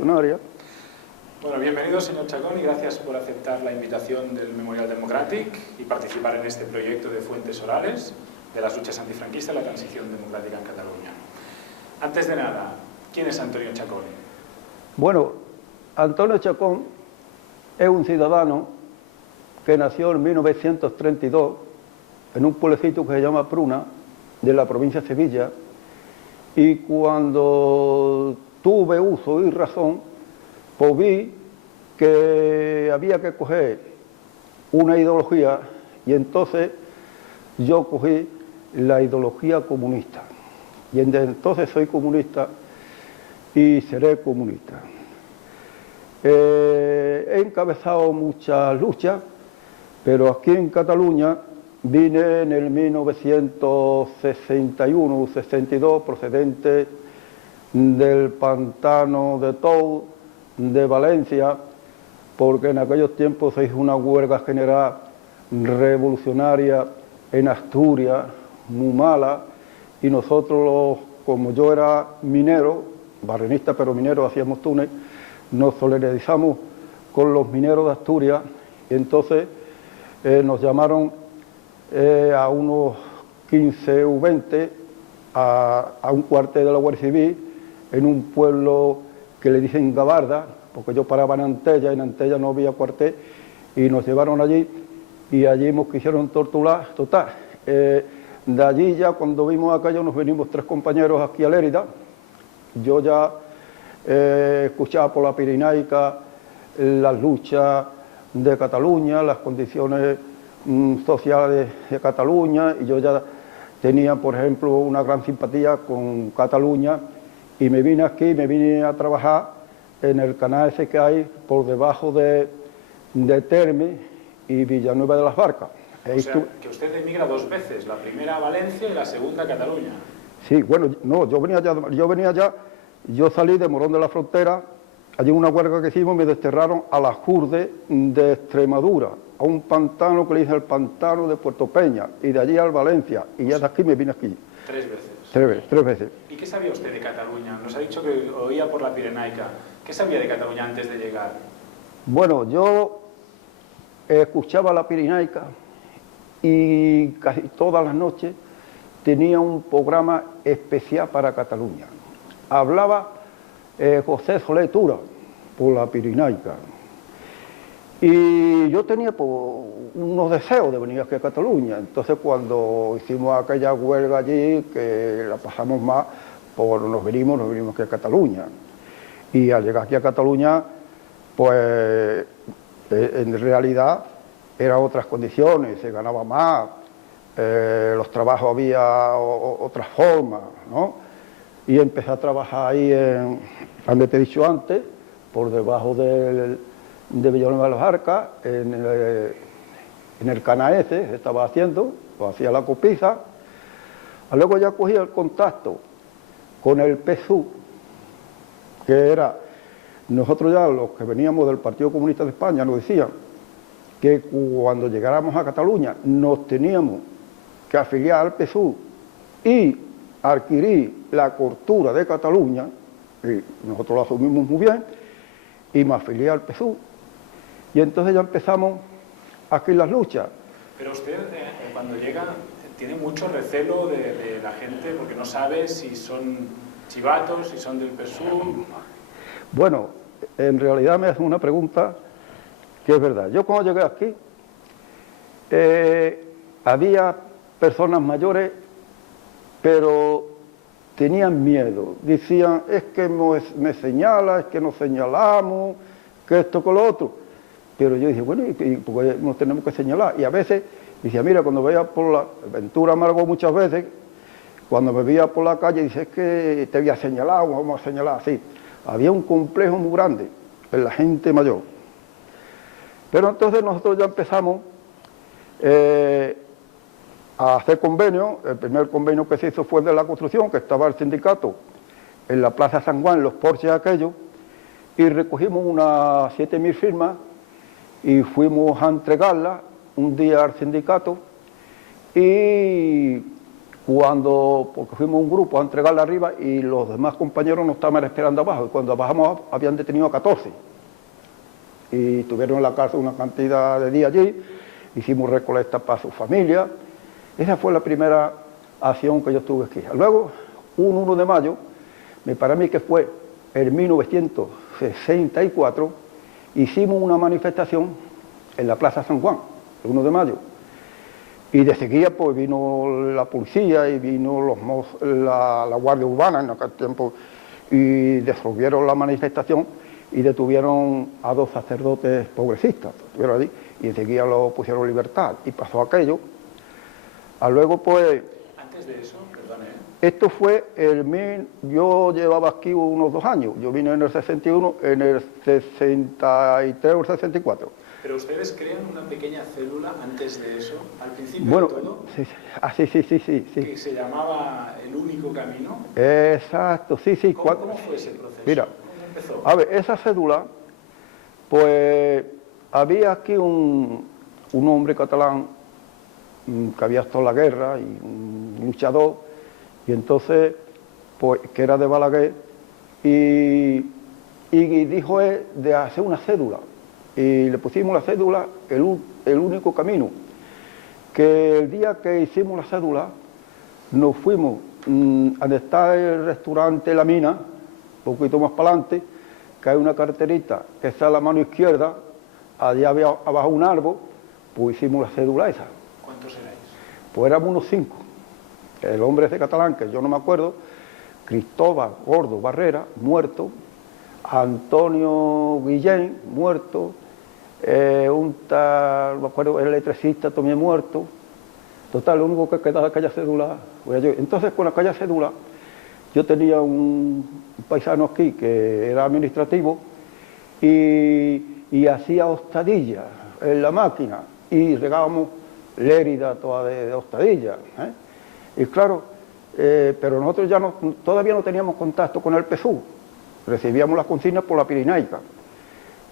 revolucionaria. Bueno, bienvenido, señor Chacón, y gracias por aceptar la invitación del Memorial Democratic y participar en este proyecto de fuentes orales de las luchas antifranquistas y la transición democrática en Cataluña. Antes de nada, ¿quién es Antonio Chacón? Bueno, Antonio Chacón es un ciudadano que nació en 1932 en un pueblecito que se llama Pruna, de la provincia de Sevilla, y cuando tuve uso y razón, pues vi que había que coger una ideología, y entonces yo cogí la ideología comunista, y desde entonces soy comunista y seré comunista. He encabezado muchas luchas, pero aquí en Cataluña vine en el 1961-62, procedente del pantano de Tou, de Valencia, porque en aquellos tiempos se hizo una huelga general revolucionaria en Asturias, muy mala, y nosotros, como yo era minero, barrenista pero minero, hacíamos túnel, nos solidarizamos con los mineros de Asturias, y entonces nos llamaron a unos 15 o 20 a un cuartel de la Guardia Civil en un pueblo que le dicen Gabarda, porque yo paraba en Antella, y en Antella no había cuartel, y nos llevaron allí, y allí nos quisieron torturar, total. De allí ya, cuando vimos aquello, nos venimos 3 compañeros aquí a Lérida. Yo ya escuchaba por la Pirenaica las luchas de Cataluña, las condiciones sociales de Cataluña, y yo ya tenía, por ejemplo, una gran simpatía con Cataluña, y me vine aquí, me vine a trabajar en el canal ese que hay por debajo de Terme y Villanueva de las Barcas. O sea, que usted emigra 2 veces, la primera a Valencia y la segunda a Cataluña. Sí, bueno, no, yo venía ya, yo salí de Morón de la Frontera, allí en una huelga que hicimos me desterraron a la Jurde de Extremadura, a un pantano que le dicen el pantano de Puerto Peña, y de allí al Valencia, y ya de aquí me vine aquí. 3 veces. 3 veces. ¿Y qué sabía usted de Cataluña? Nos ha dicho que oía por la Pirenaica. ¿Qué sabía de Cataluña antes de llegar? Bueno, yo escuchaba la Pirenaica y casi todas las noches tenía un programa especial para Cataluña. Hablaba José Soler Tura por la Pirenaica. Y yo tenía unos deseos de venir aquí a Cataluña. Entonces, cuando hicimos aquella huelga allí, que la pasamos más, nos venimos aquí a Cataluña. Y al llegar aquí a Cataluña, pues en realidad eran otras condiciones, se ganaba más, los trabajos había otras formas, ¿no? Y empecé a trabajar ahí, donde te he dicho antes, por debajo de Villanueva de las Barcas, en el canal ese se estaba haciendo, pues hacía la copiza. Luego ya cogía el contacto con el PSUV, que era, nosotros ya los que veníamos del Partido Comunista de España nos decían que cuando llegáramos a Cataluña nos teníamos que afiliar al PSUV y adquirir la cultura de Cataluña, y nosotros lo asumimos muy bien, y me afilié al PSUV. Y entonces ya empezamos aquí las luchas. Pero usted, cuando llega, tiene mucho recelo de la gente, porque no sabe si son chivatos, si son del PSUV. Bueno, en realidad me hace una pregunta que es verdad. Yo cuando llegué aquí, había personas mayores, pero tenían miedo. Decían, es que me señala, es que nos señalamos, que esto con lo otro. Pero yo dije, bueno, ¿y por qué nos tenemos que señalar? Y a veces decía, mira, cuando veía por la Ventura Amargo muchas veces, cuando me veía por la calle, dice, es que te había señalado, vamos a señalar así. Había un complejo muy grande en la gente mayor. Pero entonces nosotros ya empezamos a hacer convenios. El primer convenio que se hizo fue de la construcción, que estaba el sindicato en la Plaza San Juan, los porches aquellos, y recogimos unas 7.000 firmas y fuimos a entregarlas un día al sindicato, y porque fuimos un grupo a entregarla arriba y los demás compañeros nos estaban esperando abajo, y cuando bajamos habían detenido a 14, y tuvieron en la cárcel una cantidad de días allí, hicimos recolecta para su familia. Esa fue la primera acción que yo tuve aquí. Luego, un 1 de mayo, para mí que fue en 1964, hicimos una manifestación en la Plaza San Juan, el 1 de mayo. Y de seguida pues vino la policía y vino la Guardia Urbana en aquel tiempo, y disolvieron la manifestación y detuvieron a 2 sacerdotes progresistas, allí, y enseguida lo pusieron en libertad, y pasó aquello. Luego pues... Antes de eso, perdone. Esto fue yo llevaba aquí unos 2 años, yo vine en el 61, en el 63 o el 64. Pero ustedes crean una pequeña célula antes de eso, al principio bueno, de todo, sí. Que se llamaba El Único Camino. Exacto, sí. ¿Cómo fue ese proceso? Mira, ¿Cómo empezó? a ver, esa cédula, pues había aquí un hombre catalán que había estado en la guerra y un luchador, y entonces, pues, que era de Balaguer, y dijo él de hacer una cédula, y le pusimos la cédula el único camino, que el día que hicimos la cédula nos fuimos a donde está el restaurante La Mina, un poquito más para adelante, que hay una carterita que está a la mano izquierda, allá había abajo un árbol, pues hicimos la cédula esa. ¿Cuántos erais? Pues éramos unos 5. El hombre ese catalán, que yo no me acuerdo, Cristóbal Gordo Barrera, muerto, Antonio Guillén, muerto, un tal, no me acuerdo, el electricista también muerto. Total, lo único que quedaba de aquella cédula era yo. Entonces, con aquella cédula, yo tenía un paisano aquí que era administrativo y hacía hostadillas en la máquina y regábamos lérida toda de hostadillas, Y claro, pero nosotros todavía no teníamos contacto con el PSUV, recibíamos las consignas por la Pirinaica.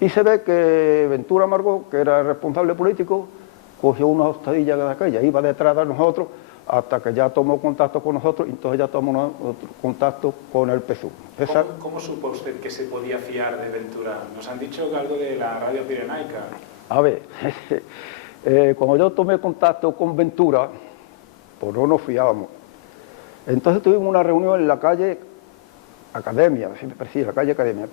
Y se ve que Ventura Margot, que era el responsable político, cogió una hostadilla de aquella, iba detrás de nosotros hasta que ya tomó contacto con nosotros, y entonces ya tomó contacto con el PSUV. ¿Cómo supo usted que se podía fiar de Ventura? Nos han dicho algo de la radio Pirenaica. A ver, cuando yo tomé contacto con Ventura, pues no nos fiábamos. Entonces tuvimos una reunión en la calle Academia, sí, la calle Academia,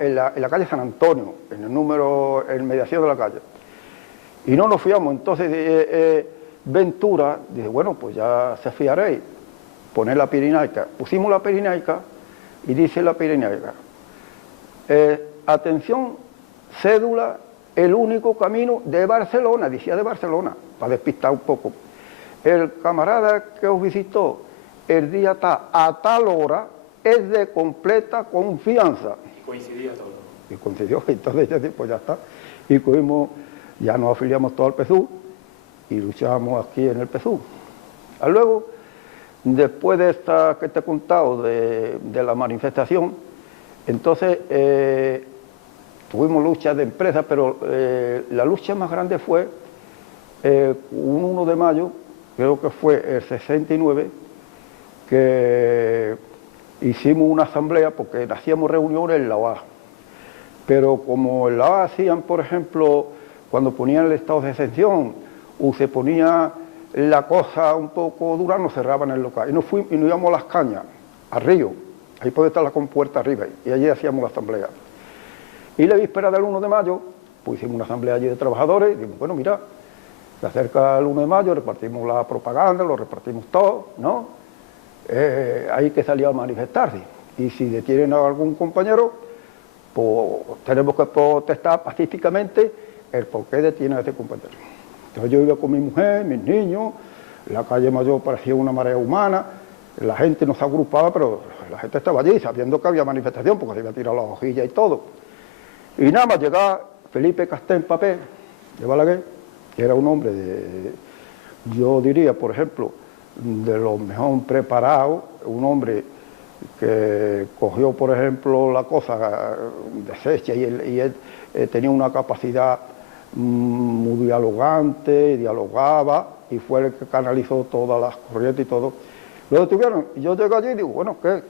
en la calle San Antonio, en mediación de la calle. Y no nos fiamos. Entonces Ventura dice, bueno, pues ya se fiaréis, poner la Pirinaica. Pusimos la Pirinaica y dice la Pirinaica, atención, cédula, el único camino de Barcelona, decía de Barcelona, para despistar un poco. El camarada que os visitó el día a tal hora es de completa confianza. Y coincidía todo. Y coincidió, entonces ya, pues ya está. Y cogimos, ya nos afiliamos todo al PSUV y luchábamos aquí en el PSUV. Luego, después de esta que te he contado de la manifestación, entonces tuvimos luchas de empresas, pero la lucha más grande fue un 1 de mayo, creo que fue el 69, que hicimos una asamblea porque hacíamos reuniones en la OA. Pero como en la OA hacían, por ejemplo, cuando ponían el estado de exención o se ponía la cosa un poco dura, nos cerraban el local. Y nos íbamos a Las Cañas, a Río, ahí puede estar la compuerta arriba, y allí hacíamos la asamblea. Y la víspera del 1 de mayo, pues hicimos una asamblea allí de trabajadores, y dijimos, bueno, mira, se acerca el 1 de mayo, repartimos la propaganda, lo repartimos todo, ¿no? Hay que salir a manifestarse. Y si detienen a algún compañero, pues tenemos que protestar pacíficamente el por qué detienen a ese compañero. Entonces yo iba con mi mujer, mis niños, la calle Mayor parecía una marea humana, la gente nos agrupaba, pero la gente estaba allí sabiendo que había manifestación, porque se iba a tirar las hojillas y todo. Y nada más llegaba Felipe Castén Papé, de Balaguer, que era un hombre yo diría, por ejemplo, de los mejor preparados, un hombre que cogió, por ejemplo, la cosa deshecha y él tenía una capacidad muy dialogante, dialogaba, y fue el que canalizó todas las corrientes y todo. Lo detuvieron, y yo llego allí y digo, bueno, ¿qué?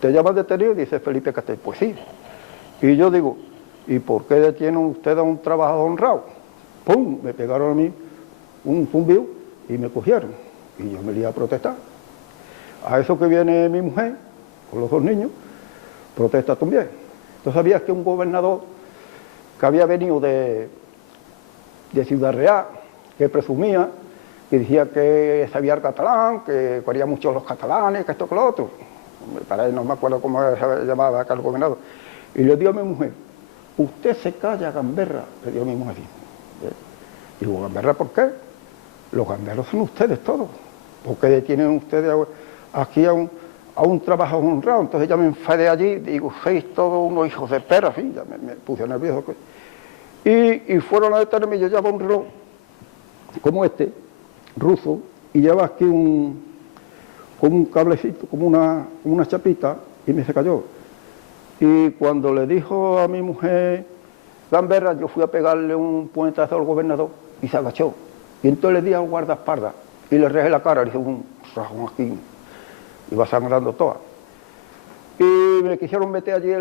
¿Te llamas detenido? Dice Felipe Castell, pues sí. Y yo digo, ¿y por qué detienen ustedes a un trabajador honrado? ¡Pum! Me pegaron a mí un zumbido y me cogieron. Y yo me lié a protestar. A eso que viene mi mujer, con los dos niños, protesta también. Entonces sabías que un gobernador que había venido de Ciudad Real, que presumía, que decía que sabía el catalán, que quería mucho los catalanes, que esto que lo otro. Para él no me acuerdo cómo se llamaba acá el gobernador. Y le digo a mi mujer, usted se calla, gamberra, le digo a mi mujer así. Digo, gamberra, ¿por qué? Los gamberros son ustedes todos. ¿Por qué detienen ustedes aquí a un trabajador honrado? Entonces ya me enfadé allí, digo, sois todos unos hijos de perra, así, ya me puse nervioso. Y fueron a detenerme, yo llevaba un reloj como este, ruso, y llevaba aquí como un cablecito, como una chapita, y me se cayó. Y cuando le dijo a mi mujer gamberra, yo fui a pegarle un puñetazo al gobernador y se agachó. Y entonces le di al guardaespaldas y le rejé la cara, le hice un rajón aquí, iba sangrando toda. Y me quisieron meter allí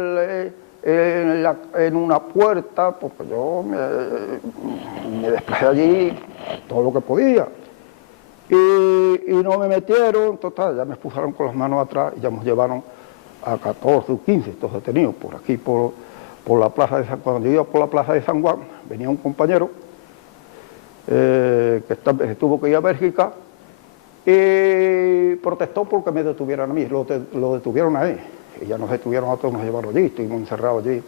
en una puerta, porque yo me desplacé allí todo lo que podía. Y no me metieron, total, ya me expulsaron con las manos atrás y ya nos llevaron a 14 o 15, estos detenidos, por aquí, por la plaza de San Juan. Cuando yo iba por la plaza de San Juan, venía un compañero que tuvo que ir a Bélgica y protestó porque me detuvieran a mí, lo detuvieron a él. Y ya nos detuvieron a todos, nos llevaron allí, estuvimos encerrados allí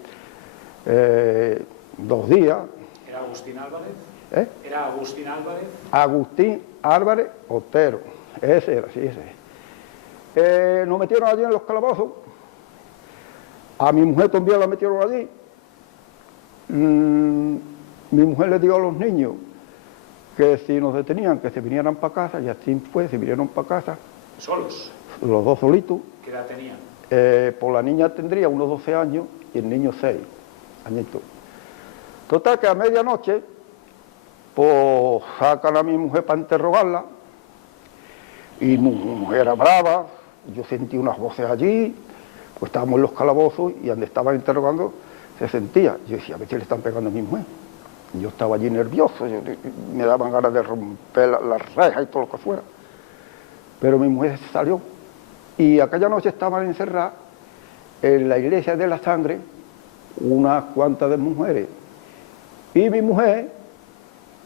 2 días. ¿Era Agustín Álvarez? ¿Era Agustín Álvarez? Agustín Álvarez Otero, ese era, sí, ese. Nos metieron allí en los calabozos, a mi mujer también la metieron allí. Mi mujer le dijo a los niños que si nos detenían, que se vinieran para casa, y así fue, se vinieron para casa. ¿Solos? Los dos solitos. ¿Qué edad tenían? Pues la niña tendría unos 12 años y el niño 6 añitos. Total que a medianoche, pues sacan a mi mujer para interrogarla, y mi mujer era brava, yo sentí unas voces allí, pues estábamos en los calabozos y donde estaban interrogando se sentía. Yo decía, a ver si le están pegando a mi mujer. Yo estaba allí nervioso, me daban ganas de romper las rejas y todo lo que fuera. Pero mi mujer se salió. Y aquella noche estaban encerradas en la iglesia de la Sangre unas cuantas de mujeres. Y mi mujer,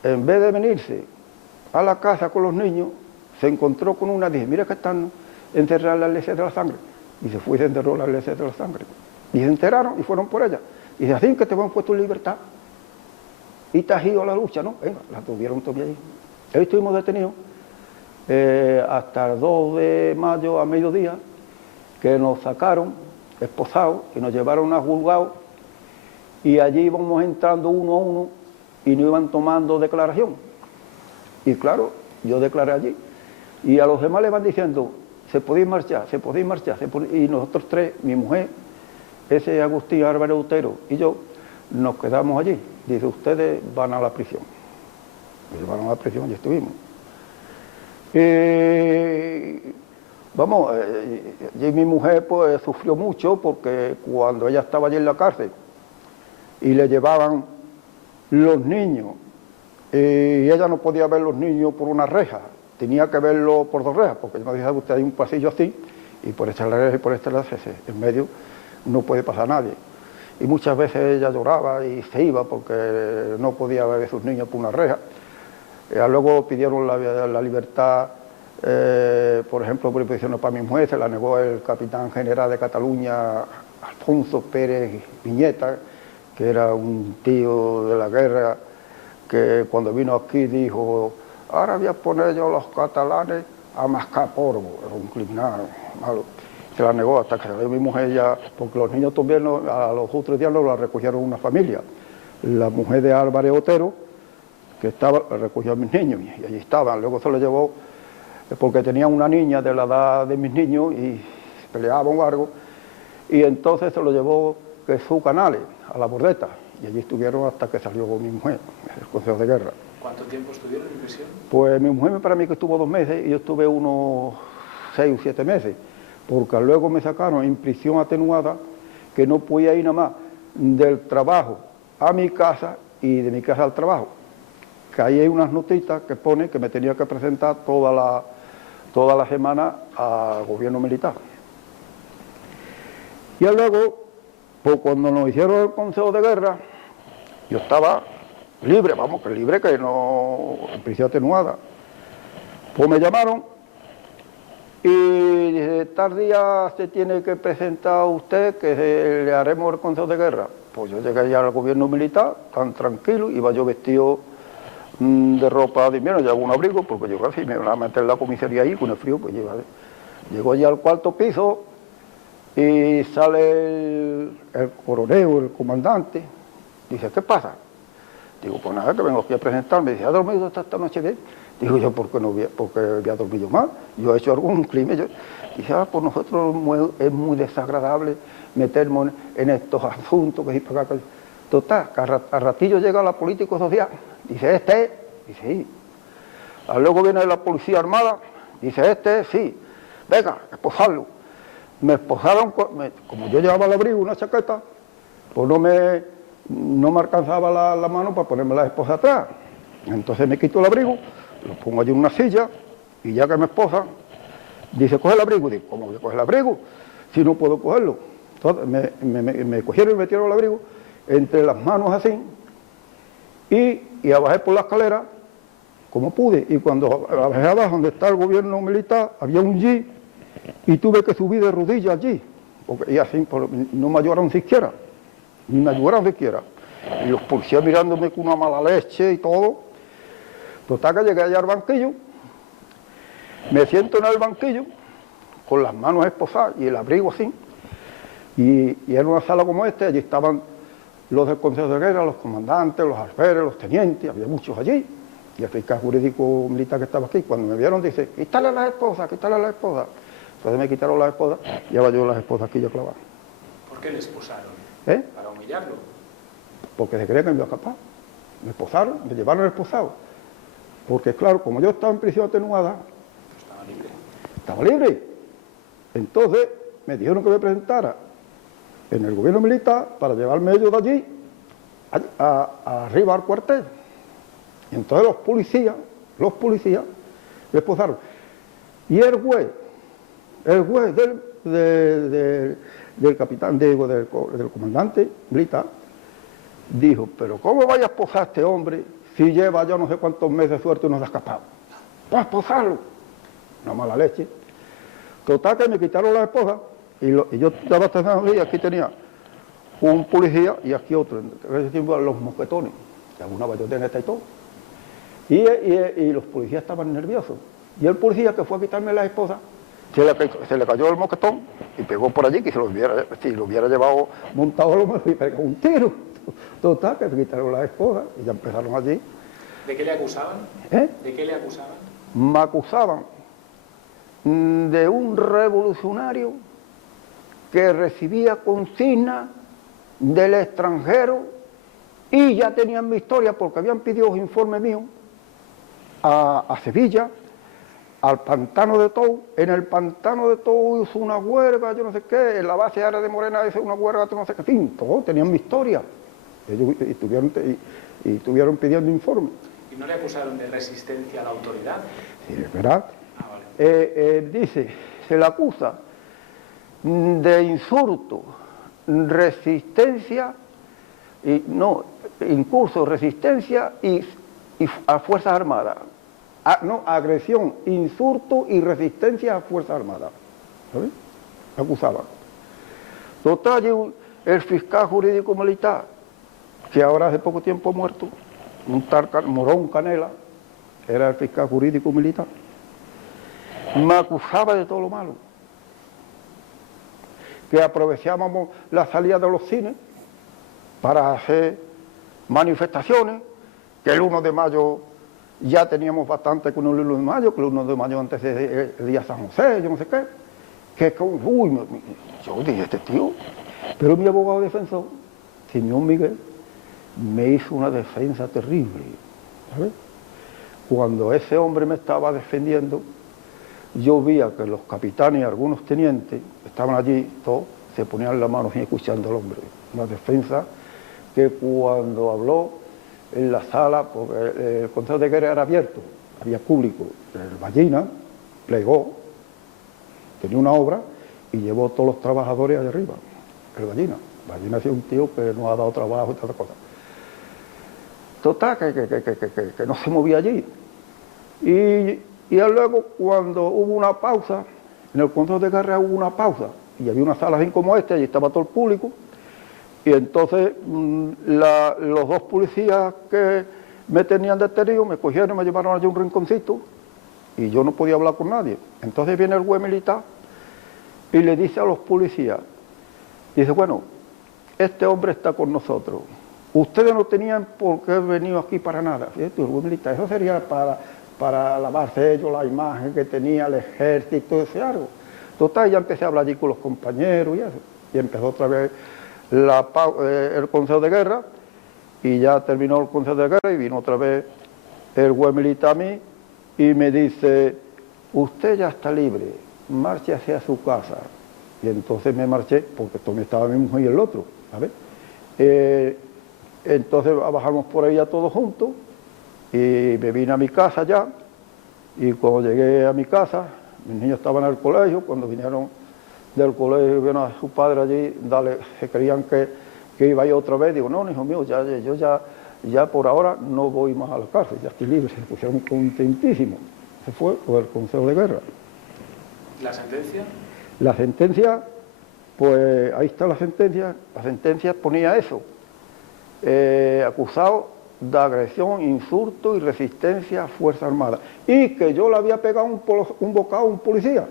en vez de venirse a la casa con los niños, se encontró con una, dije, mira que están encerradas en la iglesia de la Sangre. Y se fue y se enterró en la iglesia de la Sangre. Y se enteraron y fueron por ella. Y dice, así que te hemos puesto en libertad. Y te has ido a la lucha, ¿no? Venga, la tuvieron todavía allí. Ahí estuvimos detenidos hasta el 2 de mayo a mediodía, que nos sacaron esposados y nos llevaron a juzgado, y allí íbamos entrando uno a uno y nos iban tomando declaración. Y claro, yo declaré allí. Y a los demás le van diciendo, se podéis marchar, se podéis marchar. Y nosotros tres, mi mujer, ese Agustín Álvarez Otero y yo, nos quedamos allí. Dice, ustedes van a la prisión. Y van a la prisión y estuvimos. Y mi mujer pues sufrió mucho porque cuando ella estaba allí en la cárcel y le llevaban los niños, y ella no podía ver los niños por una reja, tenía que verlo por 2 rejas, porque me dice, usted hay un pasillo así, y por esta reja y por esta reja, en medio no puede pasar nadie. Y muchas veces ella lloraba y se iba porque no podía ver a sus niños por una reja. Luego pidieron la libertad, por ejemplo, por imposición para mi mujer, se la negó el capitán general de Cataluña, Alfonso Pérez Viñeta, que era un tío de la guerra, que cuando vino aquí dijo, ahora voy a poner yo a los catalanes a mascar polvo, era un criminal malo. Se la negó hasta que salió mi mujer ya, porque los niños también a los otros días los la recogieron una familia. La mujer de Álvarez Otero, que estaba, recogió a mis niños y allí estaban. Luego se lo llevó, porque tenía una niña de la edad de mis niños y peleaban o algo, y entonces se lo llevó Jesús Canales a la Bordeta, y allí estuvieron hasta que salió mi mujer, el Consejo de Guerra. ¿Cuánto tiempo estuvieron en prisión? Pues mi mujer para mí que estuvo 2 meses y yo estuve unos 6 o 7 meses, porque luego me sacaron en prisión atenuada, que no podía ir nada más del trabajo a mi casa y de mi casa al trabajo. Que ahí hay unas notitas que pone que me tenía que presentar toda la semana al gobierno militar. Y luego, pues cuando nos hicieron el Consejo de Guerra, yo estaba libre, vamos, que libre, que no, en prisión atenuada. Pues me llamaron y dice, tal día se tiene que presentar usted, que le haremos el Consejo de Guerra. Pues yo llegué ya al gobierno militar, tan tranquilo, iba yo vestido de ropa de invierno, llevo un abrigo, porque yo casi me iba a meter en la comisaría ahí con el frío, pues llego ya al 4.º piso y sale el coronel, el comandante, dice, ¿qué pasa? Digo, pues nada, que vengo aquí a presentarme. Dice, ¿ha dormido esta noche bien? Digo yo, ¿por qué no porque había dormido mal? Yo he hecho algún crimen. Dice, pues nosotros es muy desagradable meternos en estos asuntos, que si para acá. Total, a ratillo llega la política social. Dice, ¿este es? Dice, sí. Luego viene la policía armada. Dice, ¿este es? Sí. Venga, esposarlo. Me esposaron, como yo llevaba el abrigo, una chaqueta, pues no me alcanzaba la mano para ponerme la esposa atrás. Entonces me quito el abrigo, lo pongo allí en una silla, y ya que me esposa, dice, coge el abrigo. Digo, ¿cómo voy a coger el abrigo? Si no puedo cogerlo. Entonces me cogieron y me metieron el abrigo entre las manos así, y bajé por la escalera como pude. Y cuando bajé abajo donde está el gobierno militar, había un jeep, y tuve que subir de rodillas allí, y así no me ayudaron siquiera. Ni me ayudaron siquiera. Y los policías mirándome con una mala leche y todo. Total que llegué allá al banquillo, me siento en el banquillo, con las manos esposadas y el abrigo así, y en una sala como esta, allí estaban los del Consejo de Guerra, los comandantes, los alférez, los tenientes, había muchos allí, y el fiscal jurídico militar que estaba aquí, cuando me vieron dice, quítale a las esposas, quítale a las esposas. Entonces me quitaron las esposas, y llevaba yo las esposas aquí ya clavadas. ¿Por qué le esposaron? ¿Para humillarlo? Porque se creía que me iba a escapar. Me esposaron, me llevaron esposado. Porque claro, como yo estaba en prisión atenuada, estaba libre. Estaba libre. Entonces me dijeron que me presentara en el gobierno militar para llevarme ellos de allí arriba al cuartel. Y entonces los policías me esposaron. Y el juez del capitán, digo, del comandante militar, dijo, pero ¿cómo vaya a esposar a este hombre si lleva ya no sé cuántos meses suelto y no se ha escapado? Para esposarlo. Una mala leche. Total que me quitaron la esposa y yo estaba tratando y aquí tenía un policía y aquí otro, los mosquetones, y alguna bayoneta y todo. Y los policías estaban nerviosos. Y el policía que fue a quitarme la esposa, se le cayó el mosquetón y pegó por allí, que si lo hubiera llevado montado, lo mejor y pegó un tiro. Total, que se quitaron la esposa y ya empezaron allí. ¿De qué le acusaban? ¿De qué le acusaban? Me acusaban de un revolucionario que recibía consignas del extranjero y ya tenían mi historia porque habían pedido informe mío a Sevilla, al pantano de Tou. En el pantano de Tou hizo una huelga, yo no sé qué, en la base aérea de Morena hizo una huelga, no sé qué, fin, todo, tenían mi historia. Ellos estuvieron pidiendo informe. ¿Y no le acusaron de resistencia a la autoridad? Sí, es verdad. Vale. Dice, se le acusa de insurto, resistencia, incurso, resistencia y a Fuerzas Armadas. Agresión, insurto y resistencia a Fuerzas Armadas. ¿Sabes? Acusaban. Total, el fiscal jurídico militar, que ahora hace poco tiempo muerto, un tal Morón Canela, era el fiscal jurídico militar, me acusaba de todo lo malo. Que aprovechábamos la salida de los cines para hacer manifestaciones, que el 1 de mayo ya teníamos bastante con el 1 de mayo, que el 1 de mayo antes del día San José, yo no sé qué, yo dije, este tío, pero mi abogado defensor, señor Miguel, me hizo una defensa terrible, ¿sabes? Cuando ese hombre me estaba defendiendo, yo veía que los capitanes y algunos tenientes estaban allí, todos se ponían la mano y escuchando al hombre. Una defensa que cuando habló en la sala, porque el Consejo de Guerra era abierto, había público, el Ballina plegó, tenía una obra y llevó a todos los trabajadores allá arriba, el Ballina. Ballina ha sido un tío que nos ha dado trabajo y todas cosas. Total, que no se movía allí. Y luego, cuando hubo una pausa, en el Consejo de Guerra hubo una pausa, y había una sala así como esta, allí estaba todo el público, y entonces los dos policías que me tenían detenido me cogieron y me llevaron allí a un rinconcito, y yo no podía hablar con nadie. Entonces viene el juez militar y le dice a los policías, dice, bueno, este hombre está con nosotros. Ustedes no tenían por qué haber venido aquí para nada. Fíjate, el juez militar, eso sería para lavarse ellos la imagen que tenía el ejército, ese algo. Total, ya empecé a hablar allí con los compañeros y eso. Y empezó otra vez el Consejo de Guerra, y ya terminó el Consejo de Guerra y vino otra vez el juez militar a mí y me dice, usted ya está libre, marche hacia su casa. Y entonces me marché, porque también estaba mi mujer y el otro, ¿sabes? Entonces bajamos por ahí ya todos juntos y me vine a mi casa ya, y cuando llegué a mi casa, mis niños estaban en el colegio, cuando vinieron del colegio, vieron a su padre allí, se creían que iba yo otra vez, digo, no, hijo mío, yo ya por ahora no voy más a la cárcel, ya estoy libre, se pusieron contentísimos. Se fue por el Consejo de Guerra. ¿La sentencia? La sentencia, pues ahí está la sentencia ponía eso, acusado de agresión, insulto y resistencia a Fuerza Armada, y que yo le había pegado un bocado a un policía,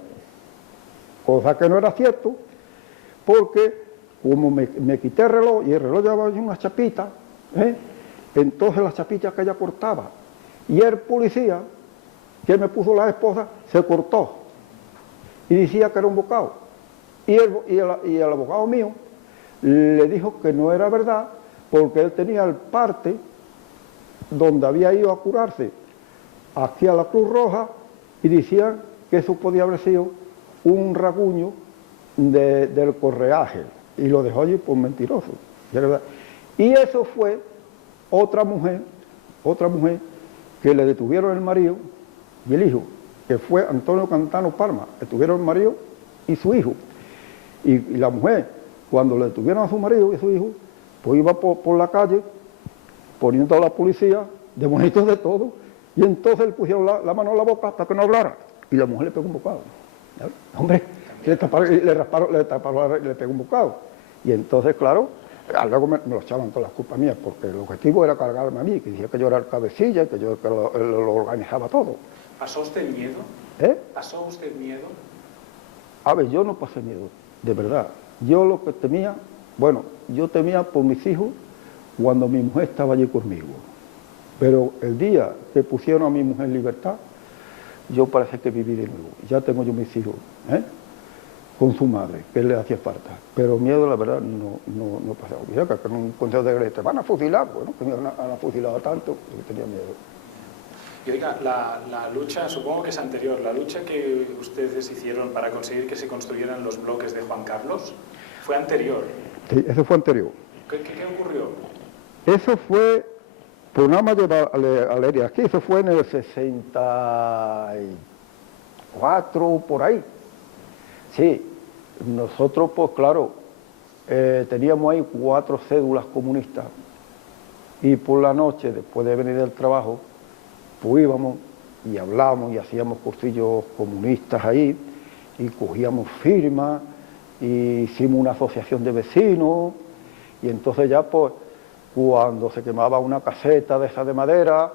cosa que no era cierto, porque como me quité el reloj, y el reloj llevaba unas chapitas, entonces las chapitas que ella cortaba, y el policía que me puso la esposa se cortó, y decía que era un bocado, y el abogado mío le dijo que no era verdad, porque él tenía el parte donde había ido a curarse aquí a la Cruz Roja, y decían que eso podía haber sido un rasguño del correaje, y lo dejó allí por mentiroso. Y eso fue otra mujer que le detuvieron el marido y el hijo, que fue Antonio Cantano Palma. Detuvieron el marido y su hijo, y la mujer, cuando le detuvieron a su marido y a su hijo, pues iba por la calle poniendo a la policía de bonitos de todo, y entonces le pusieron la mano en la boca para que no hablara, y la mujer le pegó un bocado. Hombre, le pegó un bocado. Y entonces, claro, luego me lo echaban todas las culpas mías, porque el objetivo era cargarme a mí, que decía que yo era el cabecilla, que yo lo organizaba todo. ¿Pasó usted miedo? ¿Pasó usted miedo? A ver, yo no pasé miedo, de verdad. Yo lo que temía, bueno, yo temía por mis hijos cuando mi mujer estaba allí conmigo. Pero el día que pusieron a mi mujer en libertad, yo parece que viví de nuevo. Ya tengo yo mis hijos, con su madre, que le hacía falta. Pero miedo, la verdad, no pasaba. Mira, que en un consejo de guerra te van a fusilar. Bueno, que me han fusilado tanto que tenía miedo. Y oiga, la lucha, supongo que es anterior, la lucha que ustedes hicieron para conseguir que se construyeran los bloques de Juan Carlos, fue anterior. Sí, eso fue anterior. ¿Qué ocurrió? Eso fue, por nada más de leer aquí, eso fue en el 64, por ahí. Sí, nosotros, pues claro, teníamos ahí 4 cédulas comunistas, y por la noche, después de venir del trabajo, pues íbamos y hablábamos y hacíamos cursillos comunistas ahí, y cogíamos firmas, y hicimos una asociación de vecinos, y entonces ya pues, cuando se quemaba una caseta de esa de madera,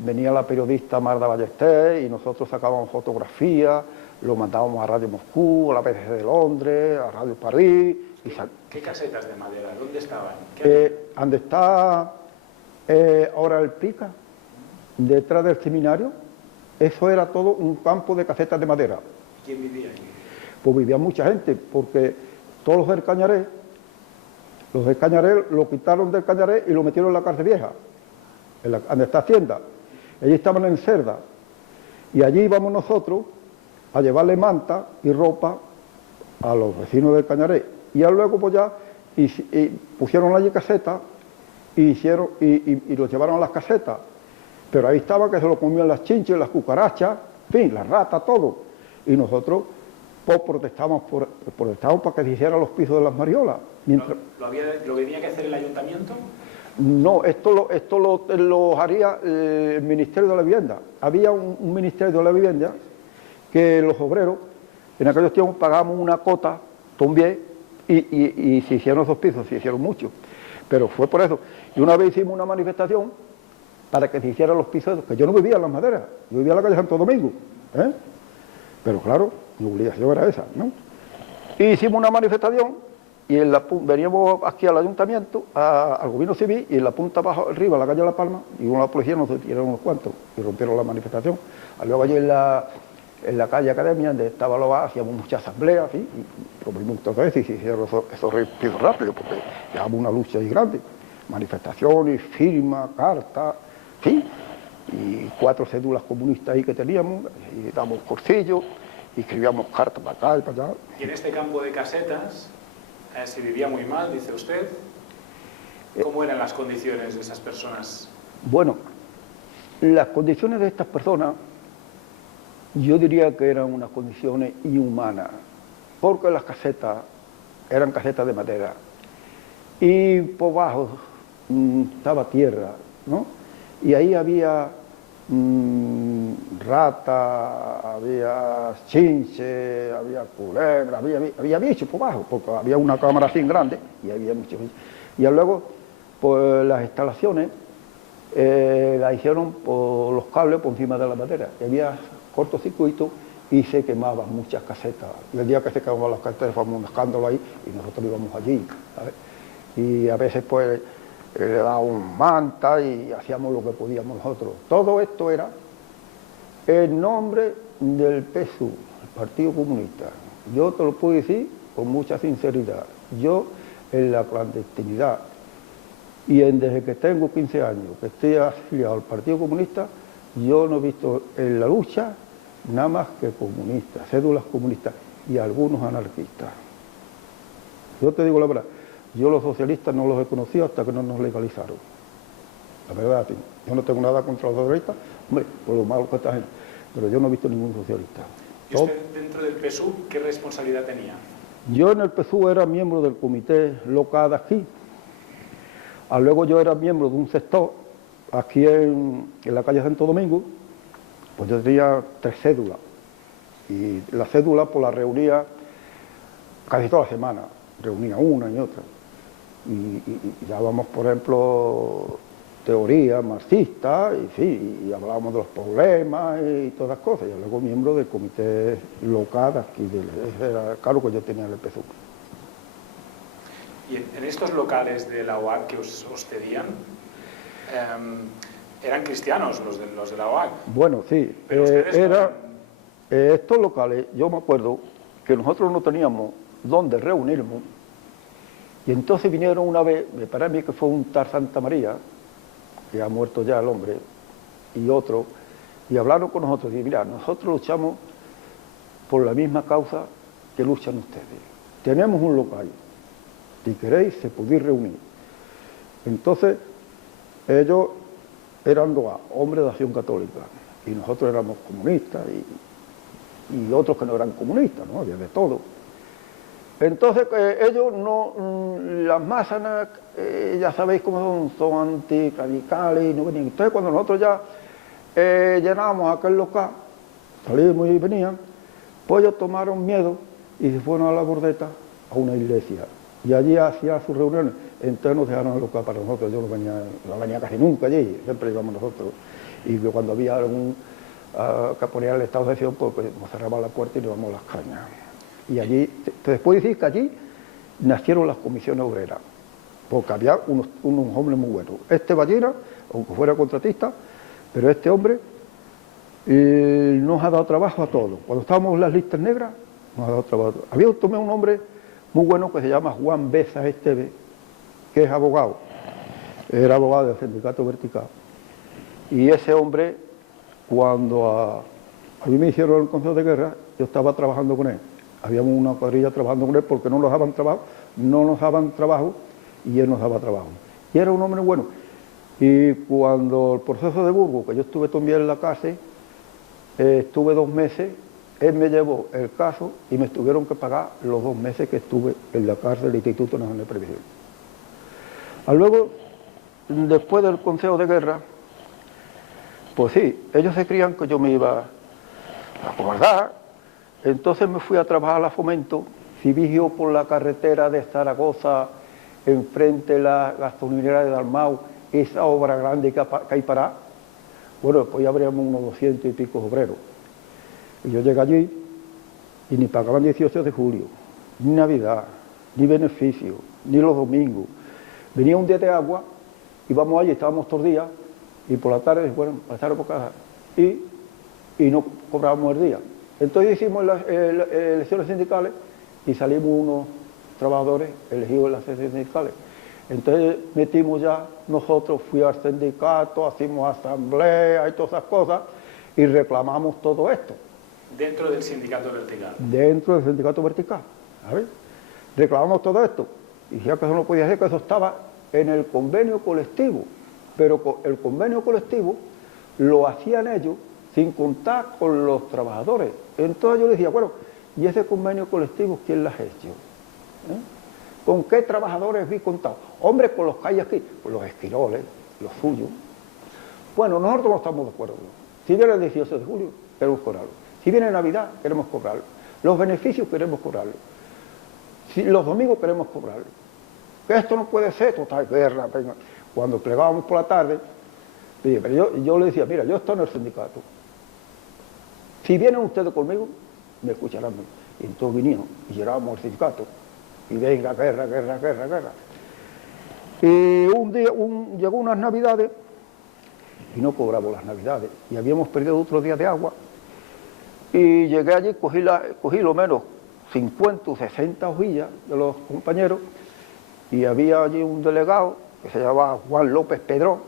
venía la periodista Marta Ballester y nosotros sacábamos fotografías, lo mandábamos a Radio Moscú, a la BBC de Londres, a Radio París. ¿Qué casetas de madera? ¿Dónde estaban? ¿Dónde está ahora el Pica? Detrás del seminario, eso era todo un campo de casetas de madera. ¿Quién vivía allí? Pues vivía mucha gente, porque todos los del Cañaré Los de Cañaret lo quitaron del Cañaret y lo metieron en la cárcel vieja, en esta hacienda. Allí estaban en Cerda. Y allí íbamos nosotros a llevarle manta y ropa a los vecinos del Cañaret. Y ya luego pues ya y pusieron allí casetas y los llevaron a las casetas. Pero ahí estaba que se lo comían las chinches, las cucarachas, en fin, las ratas, todo. Y nosotros pues protestábamos para que se hicieran los pisos de las mariolas. Mientras... ¿Lo tenía que hacer el ayuntamiento? No, esto lo haría el Ministerio de la Vivienda. Había un Ministerio de la Vivienda que los obreros, en aquellos tiempos pagábamos una cota también y se hicieron esos pisos, se hicieron muchos. Pero fue por eso. Y una vez hicimos una manifestación para que se hicieran los pisos, que yo no vivía en Las Maderas, yo vivía en la calle Santo Domingo, ¿eh? Pero claro, mi obligación era esa, ¿no? Y hicimos una manifestación y veníamos aquí al ayuntamiento, al gobierno civil, y en la punta abajo, arriba, en la calle La Palma, y una policía nos tiraron unos cuantos y rompieron la manifestación. Luego allí en la calle Academia, donde estaba lo hacíamos muchas asambleas, ¿sí? Y rompimos todo eso y se hicieron esos pisos rápidos, porque llevamos una lucha ahí grande. Manifestaciones, firmas, cartas, ¿sí? Y 4 cédulas comunistas ahí que teníamos, y damos cursillos, y escribíamos cartas para acá y para allá. Y en este campo de casetas se vivía muy mal, dice usted. ¿Cómo eran las condiciones de esas personas? Bueno, las condiciones de estas personas, yo diría que eran unas condiciones inhumanas, porque las casetas eran casetas de madera, y por abajo estaba tierra, ¿no? Y ahí había rata, había chinche, había culebra, había bichos por abajo, porque había una cámara así grande y había muchos bichos. Y luego, pues las instalaciones las hicieron por los cables por encima de la madera. Y había cortocircuito y se quemaban muchas casetas. Y el día que se quemaban las casetas fue un escándalo ahí y nosotros íbamos allí, ¿sabes? Y a veces pues le dábamos manta y hacíamos lo que podíamos nosotros. Todo esto era en nombre del PSU, el Partido Comunista. Yo te lo puedo decir con mucha sinceridad. Yo, en la clandestinidad y desde que tengo 15 años, que estoy afiliado al Partido Comunista, yo no he visto en la lucha nada más que comunistas, cédulas comunistas y algunos anarquistas. Yo te digo la verdad. Yo los socialistas no los he conocido hasta que no nos legalizaron. La verdad, yo no tengo nada contra los socialistas, hombre, por lo malo que esta gente, pero yo no he visto ningún socialista. ¿Y usted dentro del PSU qué responsabilidad tenía? Yo en el PSU era miembro del comité local de aquí. Luego yo era miembro de un sector, aquí en la calle Santo Domingo, pues yo tenía 3 cédulas. Y la cédula pues la reunía casi toda la semana, reunía una y otra. Y dábamos, por ejemplo, teoría marxista, y sí, y hablábamos de los problemas y todas las cosas. Y luego miembro del comité local aquí, ese era el cargo que yo tenía en el PSU. Y en estos locales de la OAC que os cedían, ¿eran cristianos los de la OAC? Bueno, sí, estos locales, yo me acuerdo que nosotros no teníamos dónde reunirnos. Y entonces vinieron una vez, me parece a mí que fue un tal Santa María, que ha muerto ya el hombre, y otro, y hablaron con nosotros, y mira, nosotros luchamos por la misma causa que luchan ustedes. Tenemos un local, si queréis se podéis reunir. Entonces, ellos eran hombres de Acción Católica, y nosotros éramos comunistas, y otros que no eran comunistas, ¿no? Había de todo. Entonces ellos no, las masas, ya sabéis cómo son anticlericales y no venían. Entonces cuando nosotros ya llenábamos aquel local, salimos y venían, pues ellos tomaron miedo y se fueron a la Bordeta, a una iglesia. Y allí hacían sus reuniones. Entonces nos dejaron el local para nosotros. Yo no venía casi nunca allí, siempre íbamos nosotros. Y cuando había algún que ponía el estado de excepción, pues nos cerraban la puerta y nos íbamos a las cañas. Y allí, después decir que allí nacieron las comisiones obreras, porque había unos hombres muy buenos. Este Ballera, aunque fuera contratista, pero este hombre nos ha dado trabajo a todos. Cuando estábamos en las listas negras, nos ha dado trabajo a todos. Había también un hombre muy bueno que se llama Juan Beza Esteve, que es abogado, era abogado del sindicato vertical. Y ese hombre, cuando a mí me hicieron el consejo de guerra, yo estaba trabajando con él. Habíamos una cuadrilla trabajando con él porque no nos daban trabajo y él nos daba trabajo. Y era un hombre bueno. Y cuando el proceso de Burgos, que yo estuve también en la cárcel, estuve 2 meses, él me llevó el caso y me tuvieron que pagar los 2 meses que estuve en la cárcel del Instituto Nacional de Previsión. Luego, después del consejo de guerra, pues sí, ellos se creían que yo me iba a guardar, entonces me fui a trabajar a la Fomento, Civigio por la carretera de Zaragoza, enfrente de la gasolinera de Dalmau, esa obra grande que hay para, bueno, pues ya habríamos unos 200 y pico obreros. Y yo llegué allí y ni pagaban 18 de julio, ni Navidad, ni beneficio, ni los domingos. Venía un día de agua, íbamos allí, estábamos todos los días, y por la tarde, bueno, pasaron por casa, y no cobrábamos el día. Entonces hicimos las elecciones sindicales y salimos unos trabajadores elegidos en las elecciones sindicales. Entonces metimos ya, nosotros fui al sindicato, hacimos asamblea y todas esas cosas, y reclamamos todo esto. ¿Dentro del sindicato vertical? Dentro del sindicato vertical, ¿sabes? Reclamamos todo esto, y ya que eso no podía ser, que eso estaba en el convenio colectivo, pero el convenio colectivo lo hacían ellos sin contar con los trabajadores. Entonces yo les decía, bueno, ¿y ese convenio colectivo quién lo ha hecho? ¿Con qué trabajadores vi contado? Hombre, con los que hay aquí, pues los esquiroles, los suyos. Bueno, nosotros no estamos de acuerdo. Si viene el 18 de julio, queremos cobrarlo. Si viene Navidad, queremos cobrarlo. Los beneficios queremos cobrarlo. Si los domingos queremos cobrarlo. Que esto no puede ser, total guerra. Venga. Cuando plegábamos por la tarde, pero yo le decía, mira, yo estoy en el sindicato. Si vienen ustedes conmigo, me escucharán. Y entonces vinieron y llegábamos al sindicato. Y venga, guerra, guerra, guerra, guerra. Y un día llegó unas navidades y no cobramos las navidades. Y habíamos perdido otro día de agua. Y llegué allí, cogí lo menos 50 o 60 hojillas de los compañeros y había allí un delegado que se llamaba Juan López Pedrón,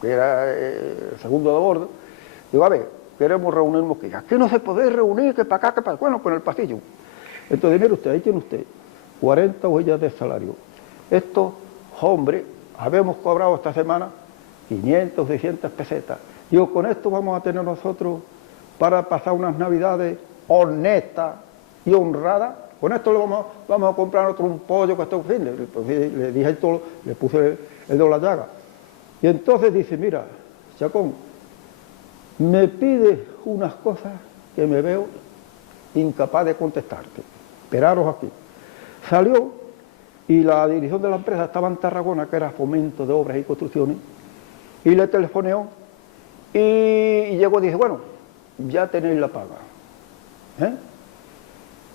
que era el segundo de bordo. Digo, a ver, queremos reunirnos aquí. Aquí no se puede reunir, que para acá, que para acá. Bueno, con el pasillo. Entonces, mire usted, ahí tiene usted 40 hojillas de salario. Estos hombres, habemos cobrado esta semana 500, 600 pesetas. Digo, con esto vamos a tener nosotros para pasar unas navidades honestas y honradas. Con esto le vamos a comprar otro un pollo que está en fin. Le dije todo, le puse el dedo en la llaga. Y entonces dice, mira, Chacón, me pides unas cosas que me veo incapaz de contestarte. Esperaros aquí. Salió y la dirección de la empresa estaba en Tarragona, que era Fomento de Obras y Construcciones, y le telefoneó y llegó y dice, bueno, ya tenéis la paga.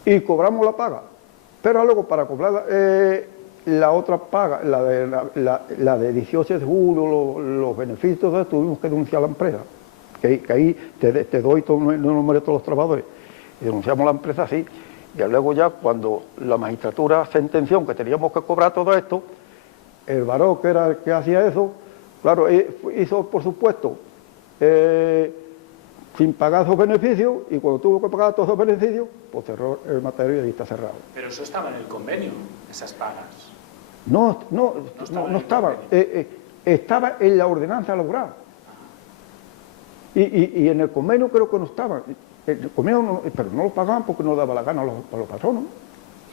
Y cobramos la paga. Pero luego para cobrar la otra paga, la de 18 de julio, los beneficios, tuvimos que denunciar a la empresa. Que ahí te doy todo el nombre de todos los trabajadores. Y denunciamos a la empresa así. Y luego ya cuando la magistratura sentenció que teníamos que cobrar todo esto, el varón que era el que hacía eso, claro, hizo por supuesto sin pagar esos beneficios, y cuando tuvo que pagar todos esos beneficios, pues cerró el material y está cerrado. Pero eso estaba en el convenio, esas pagas. No estaba. Estaba en la ordenanza laboral. Y en el convenio creo que no estaba. El convenio no, pero no lo pagaban porque no daba la gana a los patronos.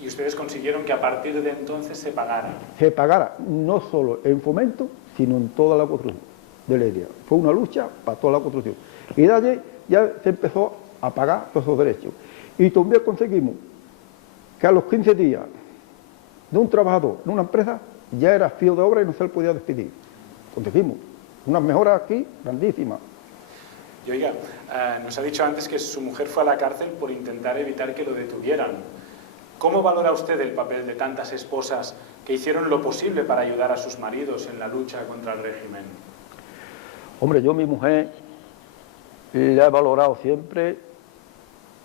¿Y ustedes consiguieron que a partir de entonces se pagara? Se pagara, no solo en Fomento, sino en toda la construcción de Leria. Fue una lucha para toda la construcción. Y de allí ya se empezó a pagar todos esos derechos. Y también conseguimos que a los 15 días de un trabajador en una empresa ya era fío de obra y no se le podía despedir. Conseguimos unas mejoras aquí grandísimas. Y oiga, nos ha dicho antes que su mujer fue a la cárcel por intentar evitar que lo detuvieran. ¿Cómo valora usted el papel de tantas esposas que hicieron lo posible para ayudar a sus maridos en la lucha contra el régimen? Hombre, yo a mi mujer le he valorado siempre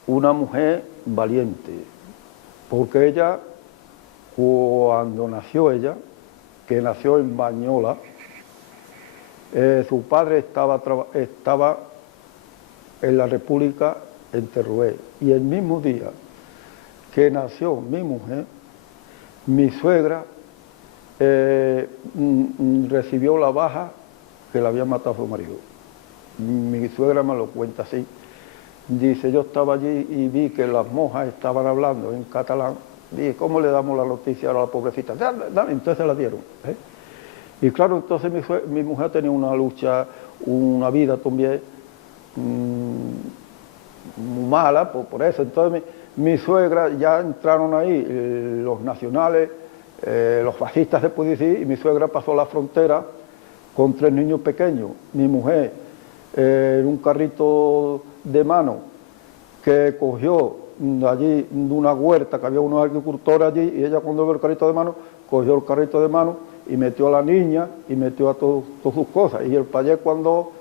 una mujer valiente, porque ella, cuando nació ella, que nació en Bañola. Su padre estaba en la República en Teruel, y el mismo día que nació mi mujer, mi suegra recibió la baja que le había matado a su marido. Mi suegra me lo cuenta así. Dice, yo estaba allí y vi que las monjas estaban hablando en catalán. Dije, ¿cómo le damos la noticia a la pobrecita? Dale. Entonces la dieron. Y claro, entonces mi mujer tenía una lucha, una vida también muy mala por eso. Entonces mi suegra, ya entraron ahí los nacionales, los fascistas se puede decir, y mi suegra pasó la frontera con 3 niños pequeños. Mi mujer en un carrito de mano que cogió allí de una huerta, que había unos agricultores allí, y ella cuando vio el carrito de mano, cogió el carrito de mano y metió a la niña y metió a todas sus cosas. Y el payé cuando